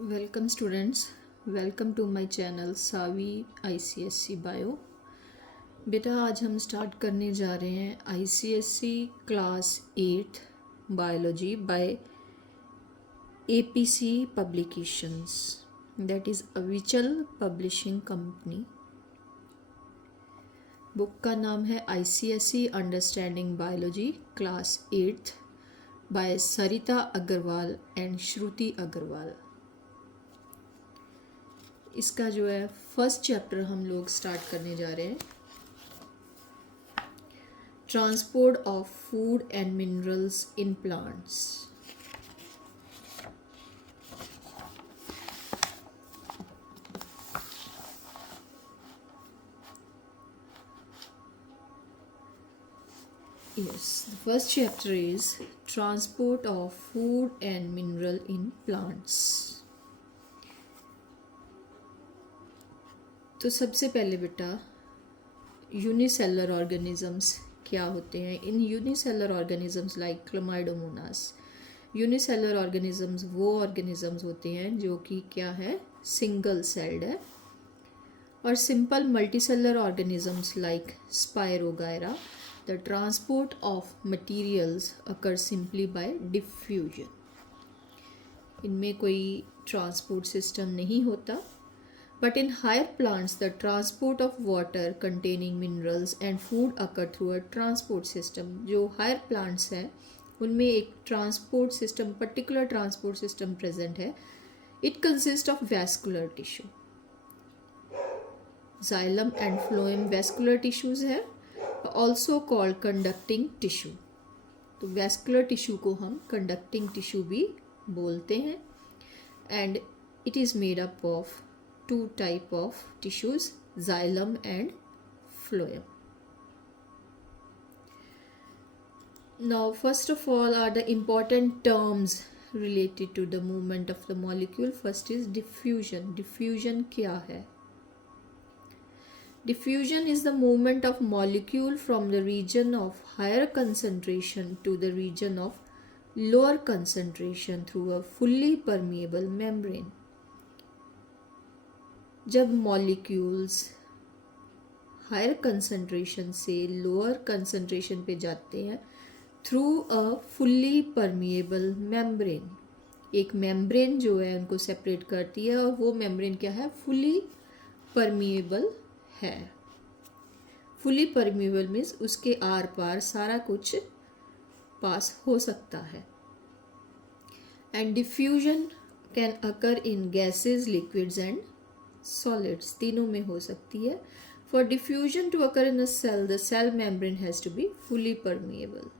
Welcome students, welcome to my channel Savi ICSE bio. बेटा आज हम स्टार्ट करने जा रहे हैं ICSE class 8 biology by APC publications, that is Avichal publishing company. Book का नाम है ICSE understanding biology class 8 by Sarita Agarwal and Shruti Agarwal. इसका जो है फर्स्ट चैप्टर हम लोग स्टार्ट करने जा रहे हैं, transport of food and minerals in plants. Yes, the first chapter is transport of food and mineral in plants. तो सबसे पहले बेटा यूनिसेलर ऑर्गेनिजम्स क्या होते हैं। इन unicellular organisms like chlamydomonas, unicellular organisms वो ऑर्गेनिजम्स होते हैं जो कि क्या है, सिंगल सेल्ड है। और simple multicellular organisms like spirogyra, the transport of materials occur simply by diffusion. इनमें कोई ट्रांसपोर्ट सिस्टम नहीं होता। But in higher plants, the transport of water containing minerals and food occur through a transport system. जो higher plants हैं उनमें एक transport system, particular transport system present है. It consists of vascular tissue. Xylem and phloem vascular tissues है, also called conducting tissue. तो vascular tissue को हम conducting tissue भी बोलते हैं. And it is made up of two type of tissues, xylem and phloem. Now first of all are the important terms related to the movement of the molecule. First is diffusion. Diffusion क्या है? Diffusion is the movement of molecule from the region of higher concentration to the region of lower concentration through a fully permeable membrane. जब molecules higher concentration से lower concentration पे जाते हैं through a fully permeable membrane, एक membrane जो है उनको separate करती है और वो मेम्ब्रेन क्या है, फुल्ली परमिएबल है। फुल्ली परमिएबल मीन्स उसके आर पार सारा कुछ पास हो सकता है। And diffusion can occur in gases, liquids and solids, तीनों में हो सकती है। For diffusion to occur in a cell, the cell membrane has to be fully permeable.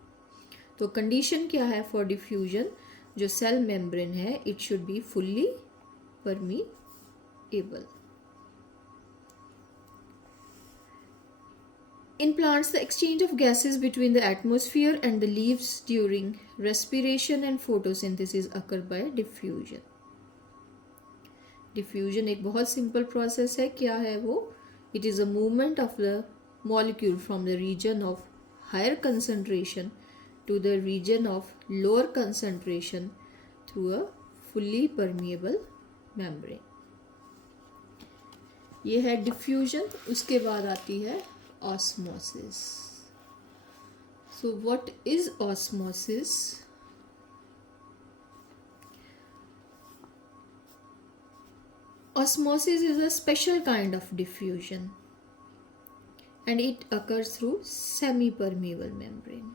तो कंडीशन क्या है फॉर डिफ्यूजन, जो सेल मेम्ब्रेन है it should be fully permeable. In plants, the exchange of gases between the atmosphere and the leaves during respiration and photosynthesis occur by diffusion. Diffusion एक बहुत simple process है। क्या है वो? It is a movement of the molecule from the region of higher concentration to the region of lower concentration through a fully permeable membrane. ये है diffusion. उसके बाद आती है osmosis. So what is osmosis? Osmosis is a special kind of diffusion and it occurs through semi-permeable membrane.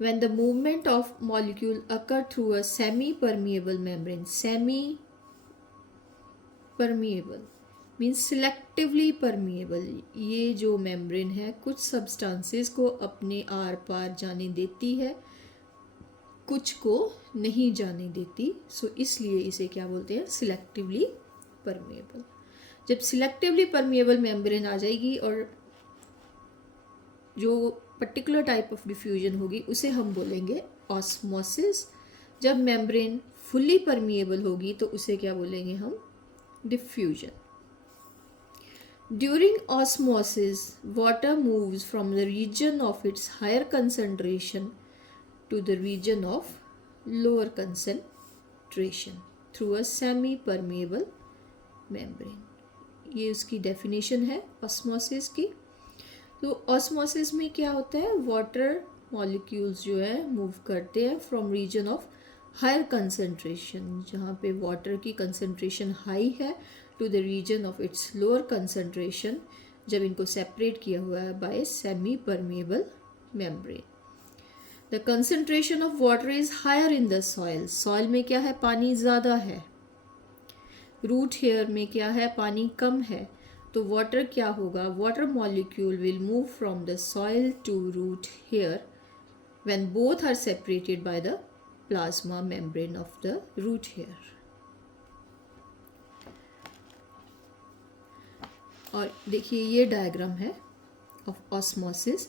When the movement of molecule occur through a semi-permeable membrane, semi-permeable means selectively permeable. ये जो membrane है कुछ substances को अपने are पार जाने देती है, कुछ को नहीं जाने देती। सो इसलिए इसे क्या बोलते हैं, सिलेक्टिवली परमिएबल। जब सिलेक्टिवली परमिएबल मेम्ब्रेन आ जाएगी और जो पर्टिकुलर टाइप ऑफ डिफ्यूजन होगी उसे हम बोलेंगे ऑस्मोसिस। जब मेम्ब्रेन फुल्ली परमिएबल होगी तो उसे क्या बोलेंगे हम, diffusion. During osmosis water moves from the region of its higher concentration to the region of lower concentration. Through a semi permeable membrane. ये उसकी डेफिनेशन है ऑस्मोसिस की। तो ऑस्मोसिस में क्या होता है, वाटर मॉलिक्यूल्स जो है मूव करते हैं from region of higher concentration, जहाँ पे वाटर की कंसंट्रेशन हाई है, to the region of its lower concentration, जब इनको सेपरेट किया हुआ है by semi permeable membrane. The concentration of water is higher in the soil. Soil में क्या है, पानी ज़्यादा है। रूट हेयर में क्या है, पानी कम है। तो वाटर क्या होगा, water molecule will move from the soil to root hair when both are separated by the plasma membrane of the root hair. और देखिए ये डायग्राम है ऑफ ऑस्मोसिस।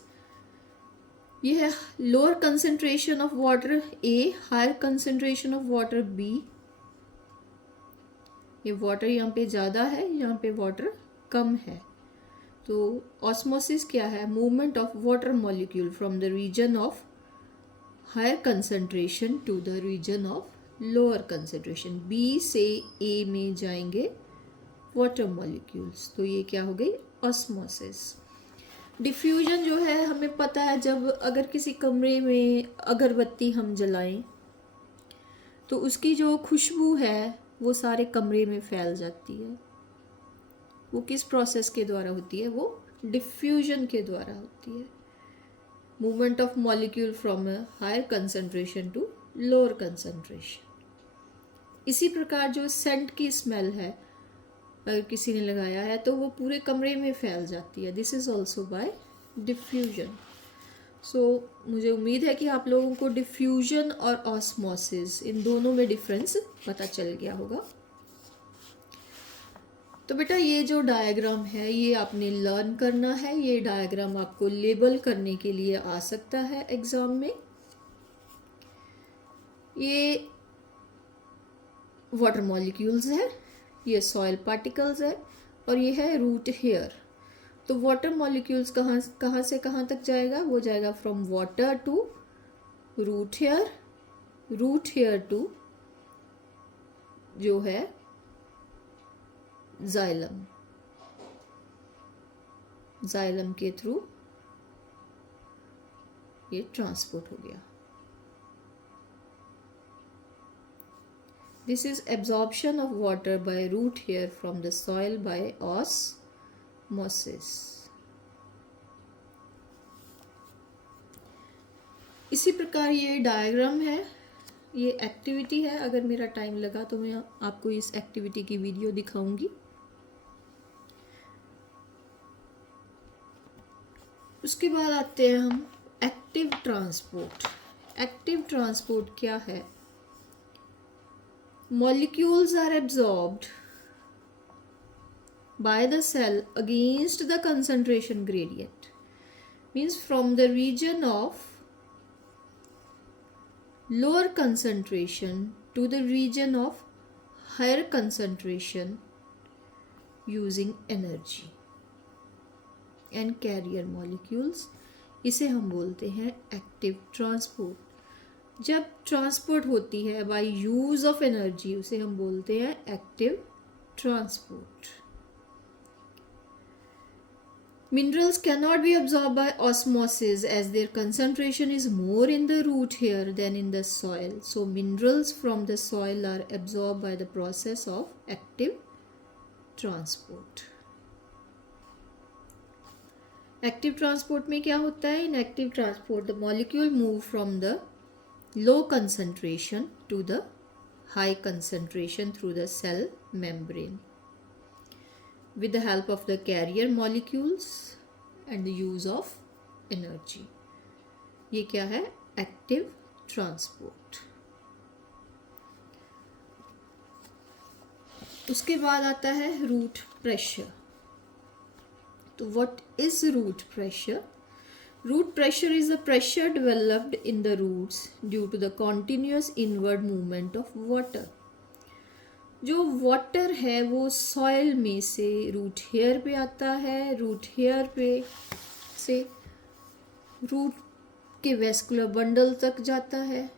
ये है lower concentration of water A, higher concentration of water B. ये water यहाँ पे ज़्यादा है, यहाँ पे वाटर कम है। तो ऑस्मोसिस क्या है, movement of water molecule from the region of higher concentration to the region of lower concentration. B से ए में जाएंगे वाटर मॉलिक्यूल्स, तो ये क्या हो गई, ऑस्मोसिस। डिफ्यूजन जो है हमें पता है, जब अगर किसी कमरे में अगरबत्ती हम जलाएं तो उसकी जो खुशबू है वो सारे कमरे में फैल जाती है। वो किस प्रोसेस के द्वारा होती है, वो डिफ्यूजन के द्वारा होती है। Movement of molecule from a higher concentration to lower concentration. इसी प्रकार जो सेंट की स्मेल है, अगर किसी ने लगाया है तो वो पूरे कमरे में फैल जाती है। This is also by diffusion. So मुझे उम्मीद है कि आप लोगों को डिफ्यूजन और ऑस्मोसिस इन दोनों में डिफरेंस पता चल गया होगा। तो बेटा ये जो डायग्राम है ये आपने लर्न करना है। ये डायग्राम आपको लेबल करने के लिए आ सकता है एग्जाम में। ये वाटर मॉलिक्यूल्स है, ये सॉइल पार्टिकल्स है, और ये है रूट हेयर। तो वाटर मॉलिक्यूल्स कहाँ से कहाँ तक जाएगा, वो जाएगा from water to root hair, root hair to जो है जाइलम, जाइलम के थ्रू ये ट्रांसपोर्ट हो गया। This is absorption of water by root hair from the soil by osmosis. इसी प्रकार ये डायग्राम है, ये एक्टिविटी है। अगर मेरा टाइम लगा तो मैं आपको इस एक्टिविटी की वीडियो दिखाऊंगी। उसके बाद आते हैं हम एक्टिव ट्रांसपोर्ट। एक्टिव ट्रांसपोर्ट क्या है, molecules are absorbed by the cell against the concentration gradient, means from the region of lower concentration to the region of higher concentration using energy and carrier molecules। इसे हम बोलते हैं active transport. जब transport होती है by use of energy उसे हम बोलते हैं active transport. Minerals cannot be absorbed by osmosis as their concentration is more in the root hair than in the soil. So minerals from the soil are absorbed by the process of active transport. Active transport में क्या होता है, इन active transport the molecule move from the low concentration to the high concentration through the cell membrane with the help of the carrier molecules and the use of energy. ये क्या है, active transport. उसके बाद आता है root pressure. तो what is root pressure? Root pressure is the pressure developed in the roots due to the continuous inward movement of water. जो water है वो सॉइल में से रूट हेयर पे आता है, रूट हेयर पे से रूट के वेस्कुलर बंडल तक जाता है,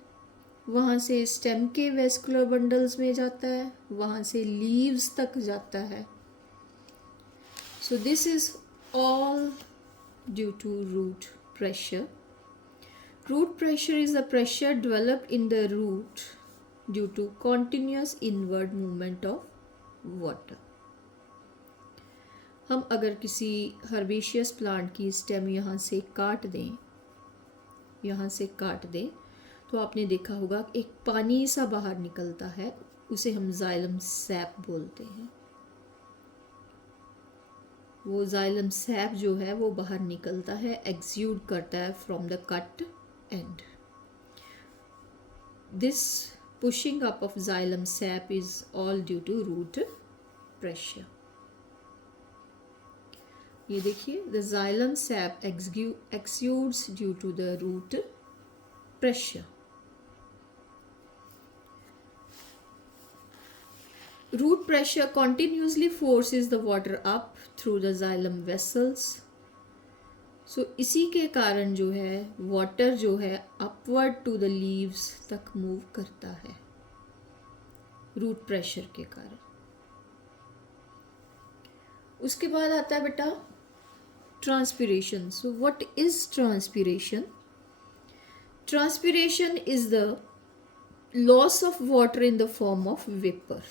वहाँ से स्टेम के वेस्कुलर बंडल्स में जाता है, वहाँ से लीव्स तक जाता है. So this is all due to root pressure. Root pressure is the pressure developed in the root due to continuous inward movement of water. हम अगर किसी हर्बेशियस प्लांट की स्टेम यहाँ से काट दें, तो आपने देखा होगा एक पानी सा बाहर निकलता है, उसे हम जाइलम सैप बोलते हैं. वो जाइलम सैप जो है वो बाहर निकलता है, एक्सयूड करता है from the cut end. This pushing up of xylem sap is all due to root pressure. ये देखिए, the xylem sap exudes due to the root pressure. Root pressure continuously forces the water up through the xylem vessels. So इसी के कारण जो है water जो है upward to the leaves तक move करता है root pressure के कारण. उसके बाद आता है बेटा transpiration. So what is transpiration? Transpiration is the loss of water in the form of vapor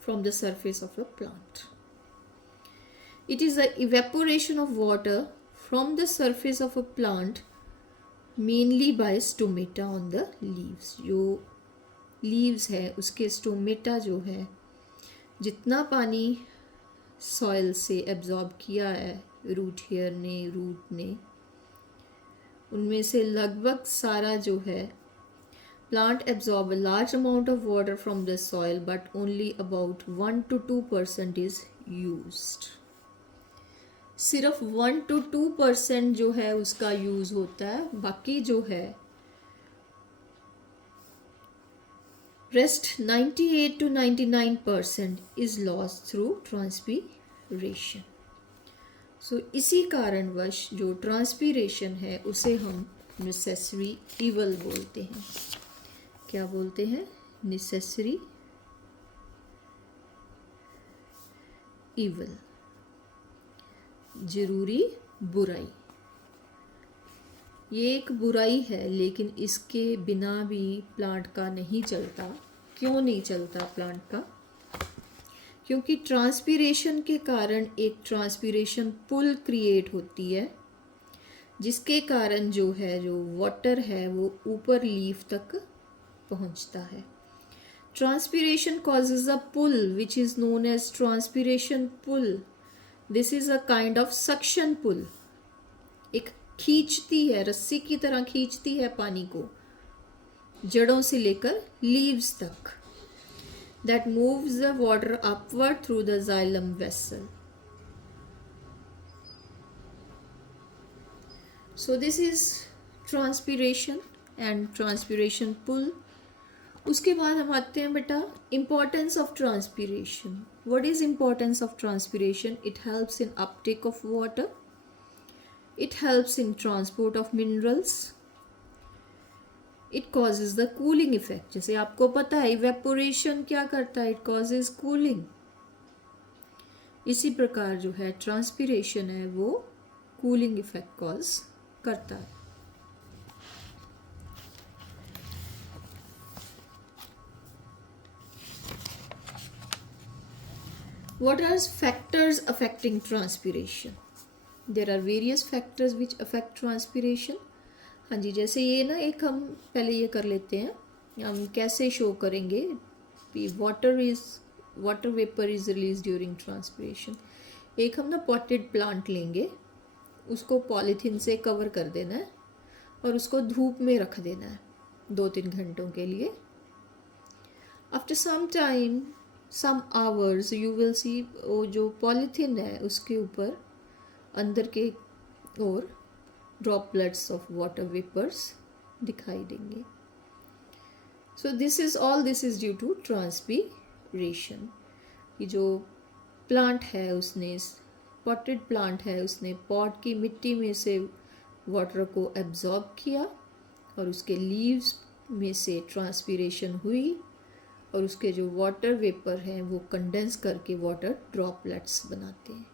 from the surface of a plant. It is the evaporation of water from the surface of a plant mainly by stomata on the leaves. जो leaves है उसके stomata जो है, जितना पानी soil से absorb किया है root hair ने, root ने, उनमें से लगभग सारा जो है plant absorb a large amount of water from the soil but only about 1 to 2% is used. सिर्फ 1 to 2% जो है उसका यूज़ होता है, बाकी जो है rest 98 to 99% is lost through transpiration. So इसी कारणवश जो ट्रांसपीरेशन है उसे हम नेसेसरी इवल बोलते हैं. क्या बोलते हैं? नेसेसरी इवल, जरूरी बुराई. ये एक बुराई है, लेकिन इसके बिना भी प्लांट का नहीं चलता. क्यों नहीं चलता प्लांट का? क्योंकि ट्रांसपीरेशन के कारण एक ट्रांसपीरेशन पुल क्रिएट होती है, जिसके कारण जो वाटर है वो ऊपर लीफ तक पहुंचता है. Transpiration causes a pull which is known as transpiration pull. This is a kind of suction pull. एक खींचती है, रस्सी की तरह खींचती है पानी को जड़ों से लेकर लीव्स तक. That moves the water upward through the xylem vessel. So this is transpiration and transpiration pull. उसके बाद हम आते हैं बेटा importance of transpiration. What is importance of transpiration? It helps in uptake of water. It helps in transport of minerals. It causes the cooling effect. जैसे आपको पता है इवेपोरेशन क्या करता है, इट कॉजेज कूलिंग. इसी प्रकार जो है ट्रांसपीरेशन है वो कूलिंग इफेक्ट कॉज करता है. What are factors affecting transpiration? There are various factors which affect transpiration. हाँ जी, जैसे ये ना एक हम पहले ये कर लेते हैं, हम कैसे शो करेंगे कि water vapour is release during transpiration. एक हम ना पॉटेड प्लांट लेंगे, उसको पॉलीथीन से कवर कर देना है और उसको धूप में रख देना है 2-3 घंटों के लिए. After some time, some hours, you will see वो जो पॉलीथीन है उसके ऊपर अंदर के और ड्रॉपलेट्स ऑफ वाटर वेपर्स दिखाई देंगे. So this is due to transpiration. ये जो प्लांट है उसने, पॉटेड प्लांट है, उसने पॉट की मिट्टी में से वाटर को एब्जॉर्ब किया और उसके लीव्स में से ट्रांसपीरेशन हुई और उसके जो वाटर वेपर हैं वो कंडेंस करके वाटर ड्रॉपलेट्स बनाते हैं.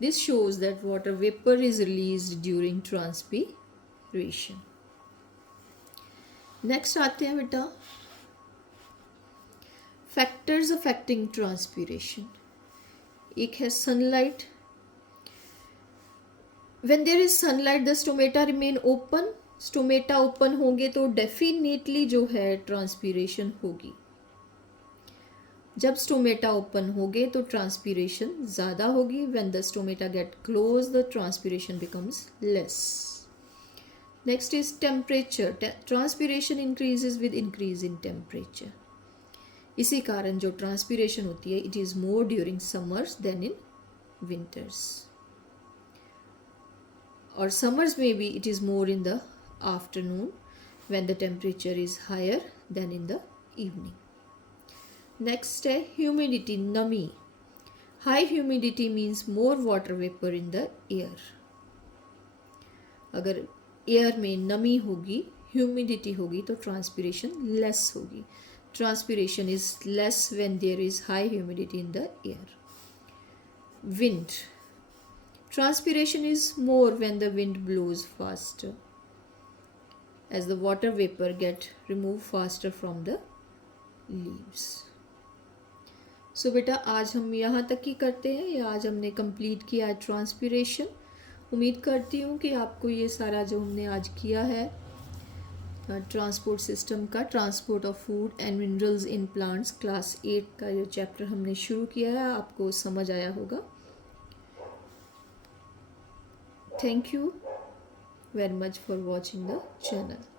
This shows that water vapor is released during transpiration. Next आते हैं बेटा factors affecting transpiration. एक है sunlight. When there is sunlight, the stomata remain open. Stomata open होंगे तो definitely जो है transpiration होगी. जब स्टोमेटा ओपन होगे तो ट्रांसपीरेशन ज़्यादा होगी. When the stomata get close the transpiration becomes less. Next is temperature. Transpiration increases with increase in temperature. इसी कारण जो ट्रांसपीरेशन होती है it is more during summers than in winters. और समर्स में भी it is more in the afternoon when the temperature is higher than in the evening. Next है humidity, नमी. High humidity means more water vapour in the air. अगर air में नमी होगी, humidity होगी तो ट्रांसपीरेशन लेस होगी. Transpiration is less when there is high humidity in the air. Wind. Transpiration is more when the wind blows faster as the water vapour get remove faster from the leaves. So बेटा आज हम यहाँ तक ही करते हैं. या आज हमने कंप्लीट किया है ट्रांसपीरेशन. उम्मीद करती हूँ कि आपको ये सारा जो हमने आज किया है ट्रांसपोर्ट सिस्टम का, transport of food and minerals in plants, class 8 का जो चैप्टर हमने शुरू किया है आपको समझ आया होगा. Thank you very much for watching the channel.